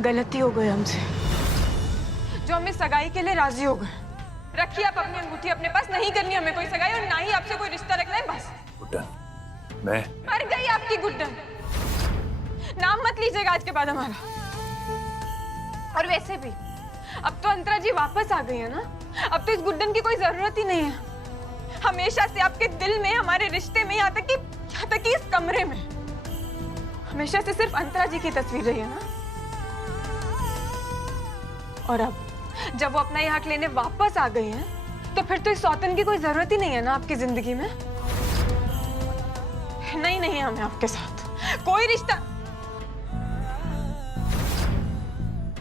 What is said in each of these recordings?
गलती हो गई हमसे, जो हमें सगाई के लिए राजी हो गए। रखिए आप अपनी अंगूठी अपने पास, नहीं करनी हमें कोई सगाई और ना ही आपसे कोई रिश्ता रखना है, बस। गुड्डन, मैं मर गई आपकी गुड्डन। नाम मत लीजिएगा आज के बाद हमारा। और वैसे भी अब तो अंतरा जी वापस आ गई है ना, अब तो इस गुड्डन की कोई जरूरत ही नहीं है। हमेशा से आपके दिल में, हमारे रिश्ते में, यहाँ तक कि इस कमरे में हमेशा से सिर्फ अंतरा जी की तस्वीर रही है ना। और अब जब वो अपना ये हक लेने वापस आ गई हैं, तो फिर तो इस सौतन की कोई जरूरत ही नहीं है ना आपकी जिंदगी में। नहीं नहीं, हमें आपके साथ कोई रिश्ता।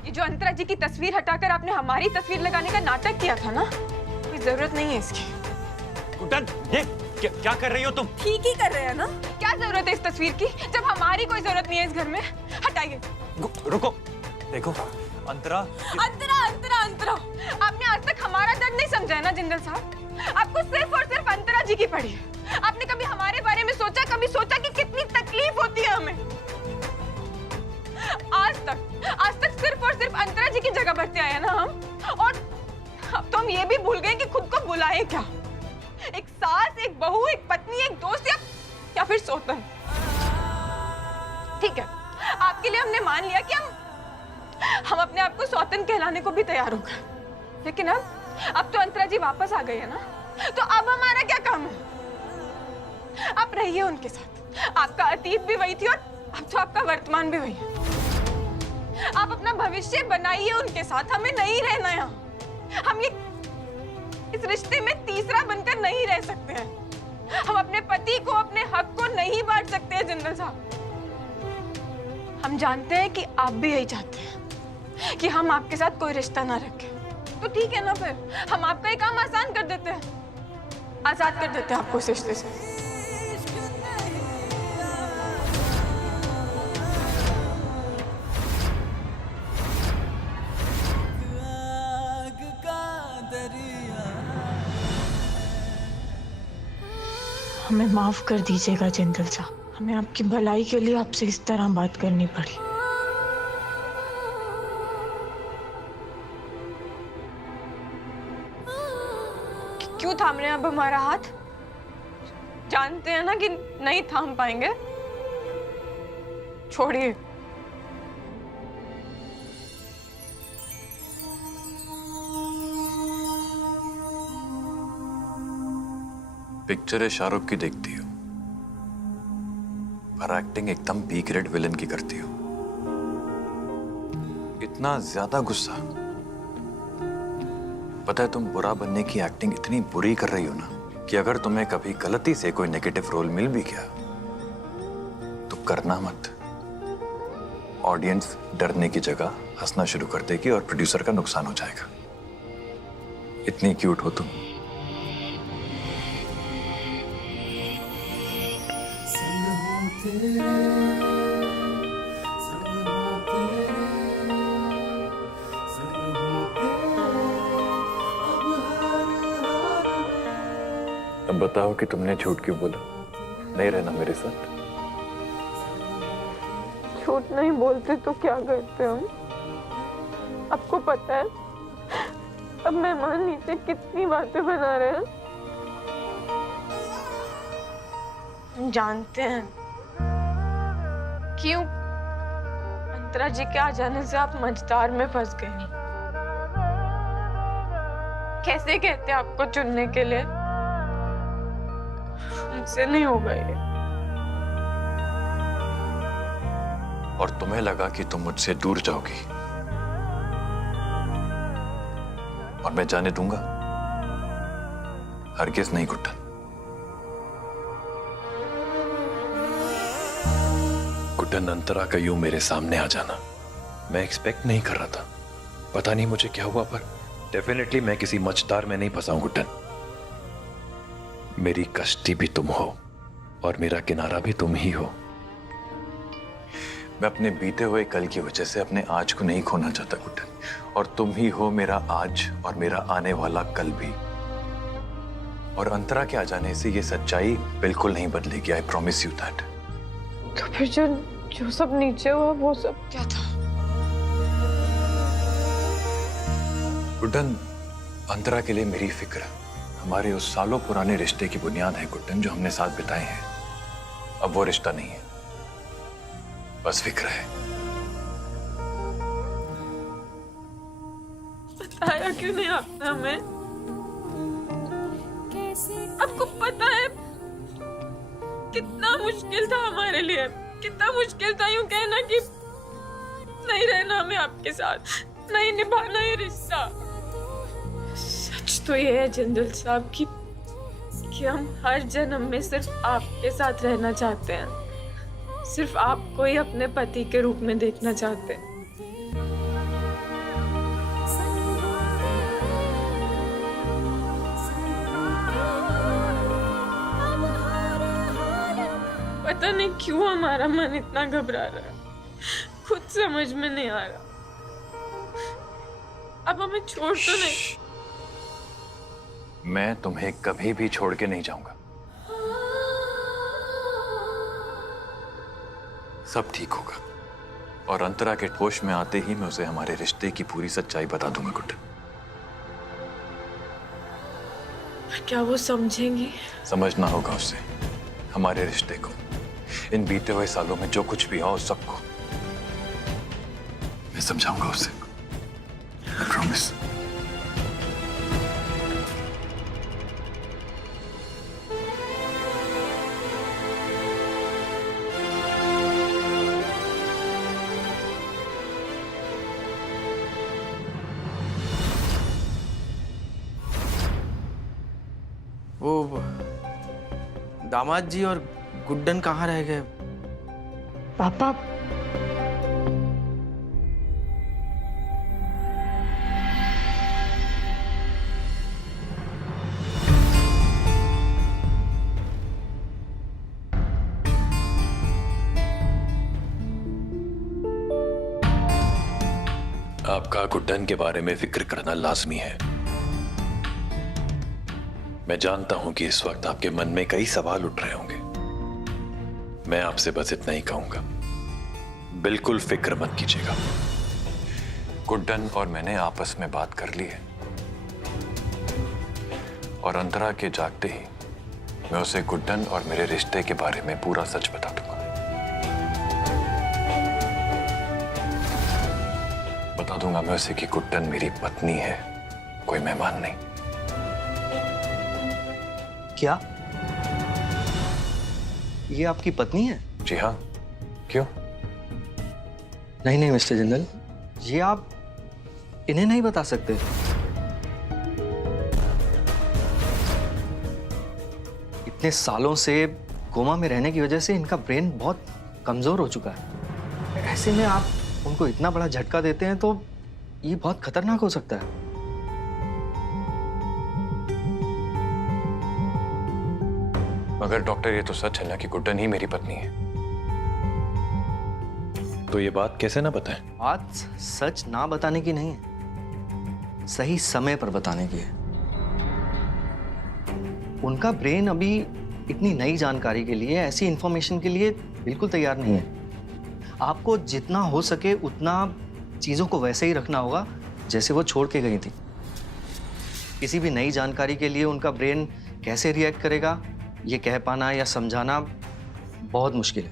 ये जो अंतरा जी की तस्वीर हटाकर आपने हमारी तस्वीर लगाने का नाटक किया था ना, कोई जरूरत नहीं है इसकी। गुड्डन, ये क्या कर रही हो तुम? ठीक ही कर रहे हैं ना। क्या जरूरत है इस तस्वीर की जब हमारी कोई जरूरत नहीं है इस घर में? हटाइए। रुको, देखो अंतरा। अंतरा अंतरा अंतरा, आपने आज तक हमारा दर्द नहीं समझा है ना जिंदल साहब। आपको सिर्फ और सिर्फ अंतरा जी की पड़ी है। आपने कभी हमारे बारे में सोचा, कभी सोचा कि कितनी तकलीफ होती है हमें? आज तक सिर्फ और सिर्फ अंतरा जी की जगह भरते आए हैं ना हम। और अब तो हम ये भी भूल गए कि खुद को बुलाए क्या। एक सास, एक बहू, एक पत्नी, एक दोस्त या फिर सौतन। ठीक है, आपके लिए हमने मान लिया कि हम अपने आप को सौतन कहलाने को भी तैयार हो गए। लेकिन अब तो अंतरा जी वापस आ गई है ना, तो अब हमारा क्या काम है? आप रहिए उनके साथ। आपका अतीत भी वही थी और अब तो आपका वर्तमान भी वही है। आप अपना भविष्य बनाइए उनके साथ, हमें नहीं रहना यहाँ। हम ये इस रिश्ते में तीसरा बनकर नहीं रह सकते हैं। हम अपने पति को, अपने हक को नहीं बांट सकते हैं जिंदल साहब। हम जानते हैं कि आप भी यही चाहते हैं कि हम आपके साथ कोई रिश्ता ना रखें। तो ठीक है ना, फिर हम आपका ये काम आसान कर देते हैं, आजाद कर देते हैं आपको इस रिश्ते से। हमें माफ कर दीजिएगा जिंदल साहब, हमें आपकी भलाई के लिए आपसे इस तरह बात करनी पड़ी। क्यों थाम रहे हैं अब हमारा हाथ? जानते हैं ना कि नहीं थाम पाएंगे। छोड़िए। पिक्चर शाहरुख की देखती हो, पर एक्टिंग एकदम बी ग्रेड विलन की करती हो। इतना ज्यादा गुस्सा? पता है तुम बुरा बनने की एक्टिंग इतनी बुरी कर रही हो ना, कि अगर तुम्हें कभी गलती से कोई नेगेटिव रोल मिल भी गया तो करना मत। ऑडियंस डरने की जगह हंसना शुरू कर देगी और प्रोड्यूसर का नुकसान हो जाएगा। इतनी क्यूट हो तुम। अब बताओ कि तुमने झूठ क्यों बोला? नहीं रहना मेरे साथ? झूठ नहीं बोलते तो क्या करते हम? आपको पता है अब मेहमान नीचे कितनी बातें बना रहे हैं। हम जानते हैं क्यों अंतरा जी के आ जाने से आप मझधार में फंस गए। कैसे कहते आपको चुनने के लिए? हमसे नहीं होगा ये। और तुम्हें लगा कि तुम मुझसे दूर जाओगी और मैं जाने दूंगा? हरगिज नहीं गुड्डन। गुड्डन, अंतरा का यूं मेरे सामने आ जाना मैं एक्सपेक्ट नहीं कर रहा था। पता नहीं मुझे क्या हुआ, पर डेफिनेटली मैं किसी मझधार में नहीं फंसा हूं गुड्डन। मेरी कश्ती भी तुम हो और मेरा किनारा भी तुम ही हो। मैं अपने बीते हुए कल की वजह से अपने आज को नहीं खोना चाहता गुड्डन, और तुम ही हो मेरा आज और मेरा आने वाला कल भी। और अंतरा के आ जाने से ये सच्चाई बिल्कुल नहीं बदलेगी। I promise you that. तो फिर जो सब नीचे हुआ वो सब क्या था? गुड्डन, अंतरा के लिए मेरी फिक्र हमारे उस सालों पुराने रिश्ते की बुनियाद है गुड्डन, जो हमने साथ बिताए हैं। अब वो रिश्ता नहीं है, बस फिक्र है। बताया क्यों नहीं आपने हमें? आपको पता है कितना मुश्किल था हमारे लिए, कितना मुश्किल था यूं कहना कि नहीं रहना हमें आपके साथ, नहीं निभाना ये रिश्ता। सच तो ये है जिंदल साहब कि हम हर जन्म में सिर्फ आपके साथ रहना चाहते हैं, सिर्फ आपको ही अपने पति के रूप में देखना चाहते हैं। पता नहीं क्यों हमारा मन इतना घबरा रहा है, खुद समझ में नहीं आ रहा। अब हमें छोड़ तो नहीं। मैं तुम्हें कभी भी छोड़ के नहीं जाऊंगा। सब ठीक होगा और अंतरा के होश में आते ही मैं उसे हमारे रिश्ते की पूरी सच्चाई बता दूंगा गुड्डन। क्या वो समझेंगी? समझना होगा उसे हमारे रिश्ते को, इन बीते हुए सालों में जो कुछ भी हो सबको मैं समझाऊंगा उसे। I promise. वो दामाद जी और गुड्डन कहाँ रह गए? पापा, आपका गुड्डन के बारे में फिक्र करना लाजमी है। मैं जानता हूं कि इस वक्त आपके मन में कई सवाल उठ रहे होंगे। मैं आपसे बस इतना ही कहूंगा, बिल्कुल फिक्र मत कीजिएगा। गुड्डन और मैंने आपस में बात कर ली है और अंतरा के जागते ही मैं उसे गुड्डन और मेरे रिश्ते के बारे में पूरा सच बता दूंगा। बता दूंगा मैं उसे कि गुड्डन मेरी पत्नी है, कोई मेहमान नहीं। क्या ये आपकी पत्नी है? जी हाँ, क्यों? नहीं नहीं मिस्टर जिंदल, ये आप इन्हें नहीं बता सकते। इतने सालों से कोमा में रहने की वजह से इनका ब्रेन बहुत कमजोर हो चुका है। ऐसे में आप उनको इतना बड़ा झटका देते हैं तो ये बहुत खतरनाक हो सकता है। मगर डॉक्टर, ये तो सच है ना कि गुड्डन ही मेरी पत्नी है, तो ये बात कैसे ना बताएं? बात सच ना बताने की नहीं है, सही समय पर बताने की है। उनका ब्रेन अभी इतनी नई जानकारी के लिए, ऐसी इंफॉर्मेशन के लिए बिल्कुल तैयार नहीं है। आपको जितना हो सके उतना चीजों को वैसे ही रखना होगा जैसे वो छोड़ के गई थी। किसी भी नई जानकारी के लिए उनका ब्रेन कैसे रिएक्ट करेगा, ये कह पाना या समझाना बहुत मुश्किल है।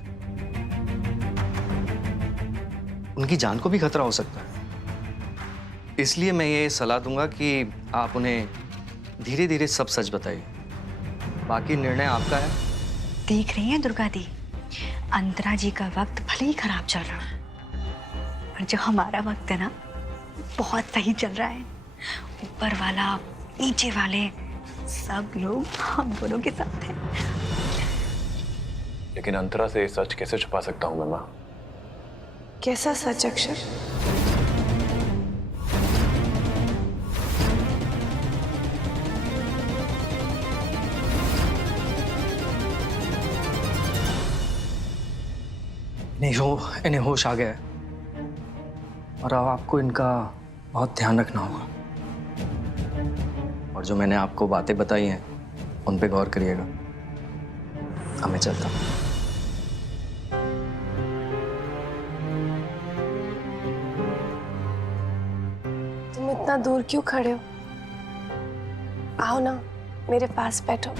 उनकी जान को भी खतरा हो सकता है। इसलिए मैं ये सलाह दूंगा कि आप उन्हें धीरे धीरे सब सच बताइए। बाकी निर्णय आपका है। देख रही हैं दुर्गा दी, अंतरा जी का वक्त भले ही खराब चल रहा है, पर जो हमारा वक्त है ना, बहुत सही चल रहा है। ऊपर वाला, नीचे वाले, सब लोग हम दोनों के साथ हैं। लेकिन अंतरा से ये सच कैसे छुपा सकता हूं मैं मां? कैसा सच अक्षर? इन्हें होश आ गया है और अब आपको इनका बहुत ध्यान रखना होगा। और जो मैंने आपको बातें बताई हैं उन पे गौर करिएगा। अब मैं चलता हूँ। तुम इतना दूर क्यों खड़े हो? आओ ना, मेरे पास बैठो।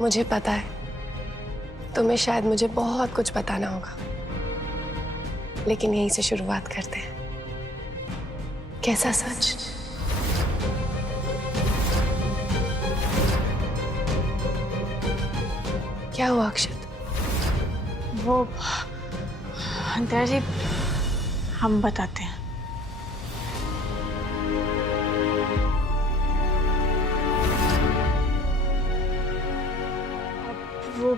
मुझे पता है तुम्हें शायद मुझे बहुत कुछ बताना होगा, लेकिन यहीं से शुरुआत करते हैं। कैसा सच? क्या हुआ अक्षत? वो अंतरा जी, हम बताते हैं। वो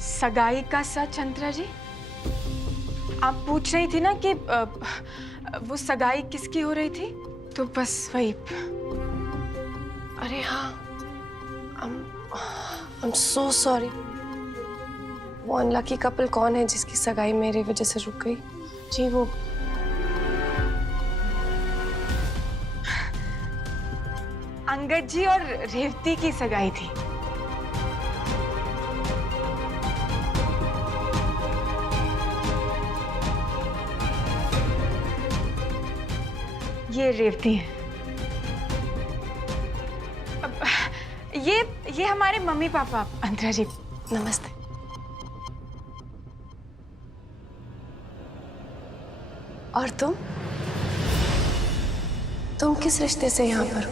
सगाई का सच अंतरा जी, आप पूछ रही थी ना कि वो सगाई किसकी हो रही थी, तो बस वही। अरे हाँ, I'm so sorry। वो अनलकी कपल कौन है जिसकी सगाई मेरी वजह से रुक गई? जी वो अंगद जी और रेवती की सगाई थी। ये रेवती है। ये हमारे मम्मी पापा अंतरा जी। नमस्ते। और तुम किस रिश्ते से यहाँ पर हो?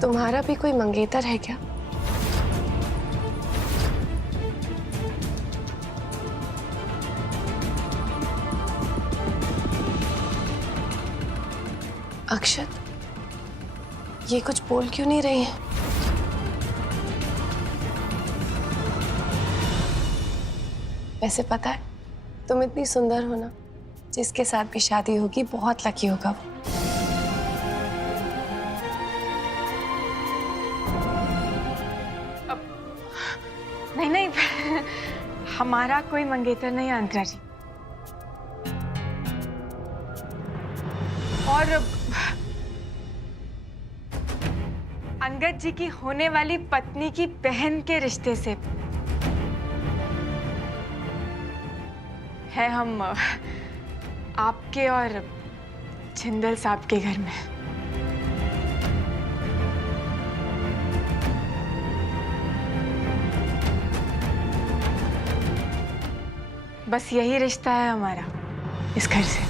तुम्हारा भी कोई मंगेतर है क्या? अक्षत, ये कुछ बोल क्यों नहीं रही है? वैसे पता है, तुम इतनी सुंदर हो ना, जिसके साथ भी शादी होगी बहुत लकी होगा वो। नहीं हमारा कोई मंगेतर नहीं है अंतरा जी। और अंगद जी की होने वाली पत्नी की बहन के रिश्ते से है हम आपके और जिंदल साहब के घर में। बस यही रिश्ता है हमारा इस घर से।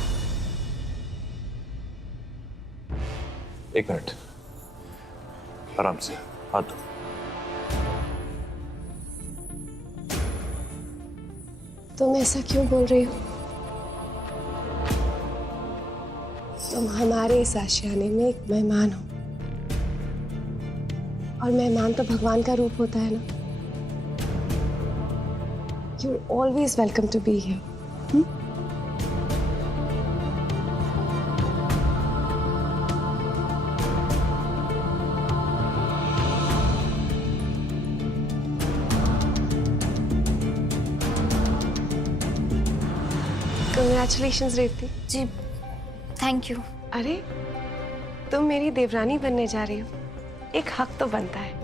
एक मिनट, आराम से हाथ धो। तुम ऐसा क्यों बोल रही हो? तुम हमारे इस आशियाने में एक मेहमान हो, और मेहमान तो भगवान का रूप होता है ना। You're always welcome to be here. Congratulations, Revati. जी थैंक यू। अरे, तुम मेरी देवरानी बनने जा रही हो, एक हक तो बनता है।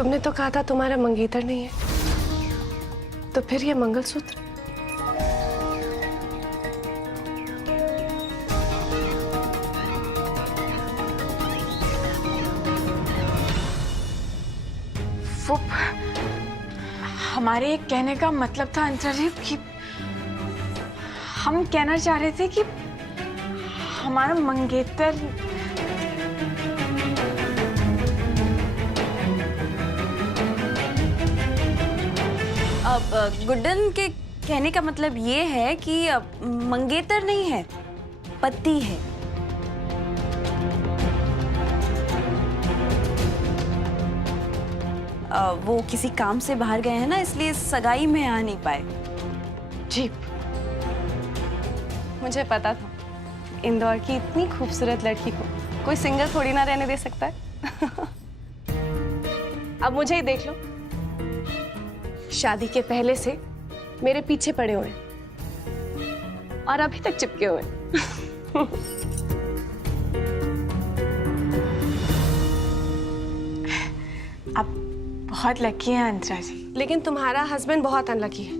तुमने तो कहा था तुम्हारा मंगेतर नहीं है, तो फिर ये मंगलसूत्र? वो हमारे कहने का मतलब था अंतरा जी कि हम कहना चाह रहे थे कि हमारा मंगेतर अब गुड्डन के कहने का मतलब ये है कि मंगेतर नहीं है, पति है। वो किसी काम से बाहर गए हैं ना, इसलिए सगाई में आ नहीं पाए। जी मुझे पता था इंदौर की इतनी खूबसूरत लड़की को कोई सिंगल थोड़ी ना रहने दे सकता है। अब मुझे ही देख लो, शादी के पहले से मेरे पीछे पड़े हुए हैं और अभी तक चिपके हुए हैं। आप बहुत लकी हैं अंतरा जी। लेकिन तुम्हारा हस्बैंड बहुत अनलकी है।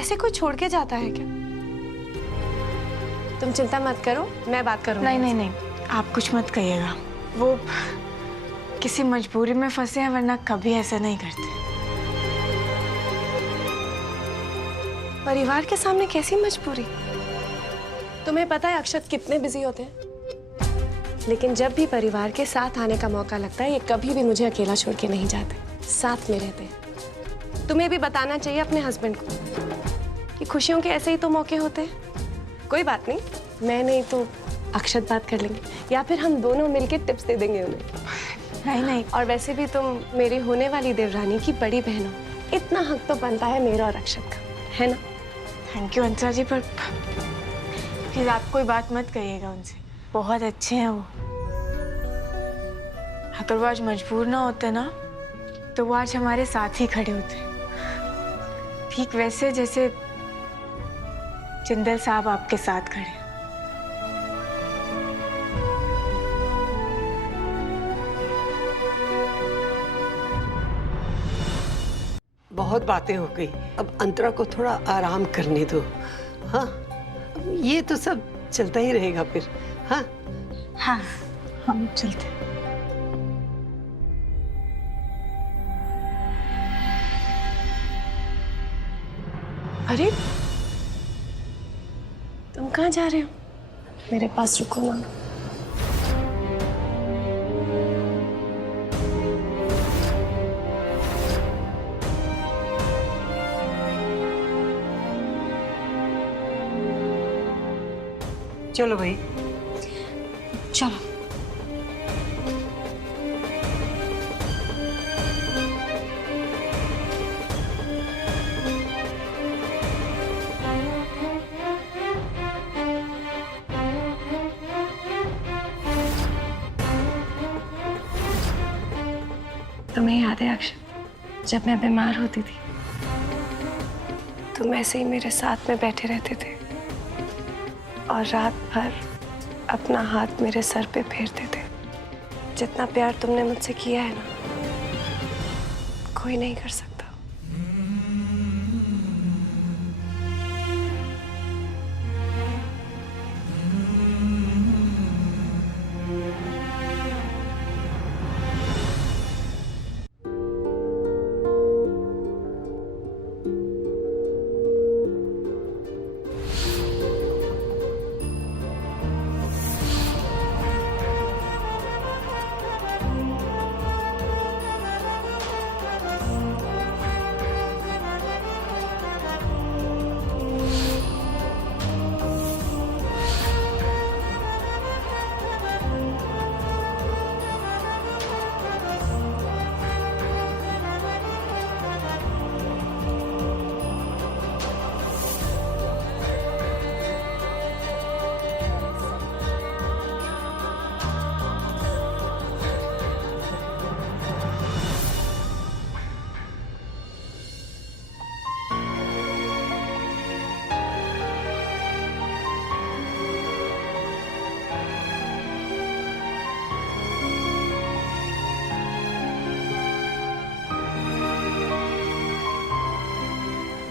ऐसे कोई छोड़ के जाता है क्या? तुम चिंता मत करो, मैं बात करूंगी। नहीं नहीं नहीं, आप कुछ मत कहिएगा। वो किसी मजबूरी में फंसे हैं, वरना कभी ऐसा नहीं करते। परिवार के सामने कैसी मजबूरी? तुम्हें पता है अक्षत कितने बिजी होते हैं, लेकिन जब भी परिवार के साथ आने का मौका लगता है, ये कभी भी मुझे अकेला छोड़ के नहीं जाते, साथ में रहते हैं। तुम्हें भी बताना चाहिए अपने हस्बैंड को कि खुशियों के ऐसे ही तो मौके होते हैं। कोई बात नहीं, मैं नहीं तो अक्षत बात कर लेंगे, या फिर हम दोनों मिलके टिप्स दे देंगे उन्हें। नहीं नहीं, और वैसे भी तुम मेरी होने वाली देवरानी की बड़ी बहन हो, इतना हक तो बनता है मेरा और अक्षत का, है ना? थैंक यू अंतरा जी, पर प्लीज आप कोई बात मत कहिएगा उनसे। बहुत अच्छे हैं वो। अगर वो आज मजबूर ना होते ना, तो वो आज हमारे साथ ही खड़े होते। ठीक वैसे जैसे जिंदल साहब आपके साथ खड़े। बहुत बातें हो गई, अब अंतरा को थोड़ा आराम करने दो। हाँ, अब ये तो सब चलता ही रहेगा फिर। हाँ हाँ, हम चलते हैं। अरे तुम कहाँ जा रहे हो? मेरे पास रुको ना। चलो भाई। चलो। तुम्हें याद है अक्षय, जब मैं बीमार होती थी, तुम ऐसे ही मेरे साथ में बैठे रहते थे और रात भर अपना हाथ मेरे सर पे फेरते थे। जितना प्यार तुमने मुझसे किया है ना, कोई नहीं कर सकता।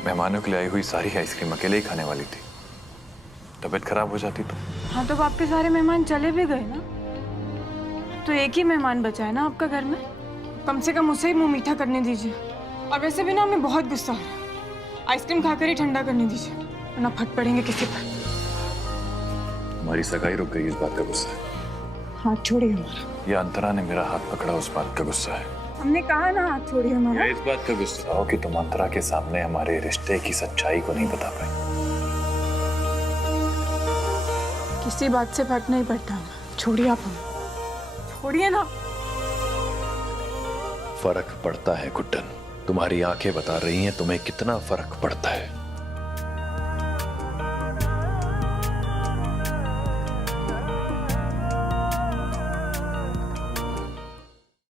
मेहमानों के लिए आई हुई सारी आइसक्रीम अकेले ही खाने वाली थी। तबीयत खराब हो जाती तो। हाँ तो आपके सारे मेहमान चले भी गए ना, तो एक ही मेहमान बचा है ना आपका घर में। कम से कम उसे ही मुंह मीठा करने दीजिए। और वैसे भी ना हमें बहुत गुस्सा आ रहा है, आइसक्रीम खाकर ही ठंडा करने दीजिए, वरना फट पड़ेंगे किसी पर। हमारी सगाई रुक गई, इस बात का गुस्सा है। हाथ छोड़िए हमारा। या अंतरा ने मेरा हाथ पकड़ा, उस बात का गुस्सा है। हमने कहा ना हाथ छोड़िए हमारा। या इस बात का गुस्सा हो कि तुम अंतरा के सामने हमारे रिश्ते की सच्चाई को नहीं बता पाई। किसी बात से फर्क नहीं पड़ता हमें। छोड़िए आप हमें, छोड़िए ना। फर्क पड़ता है गुड्डन, तुम्हारी आंखें बता रही हैं तुम्हें कितना फर्क पड़ता है।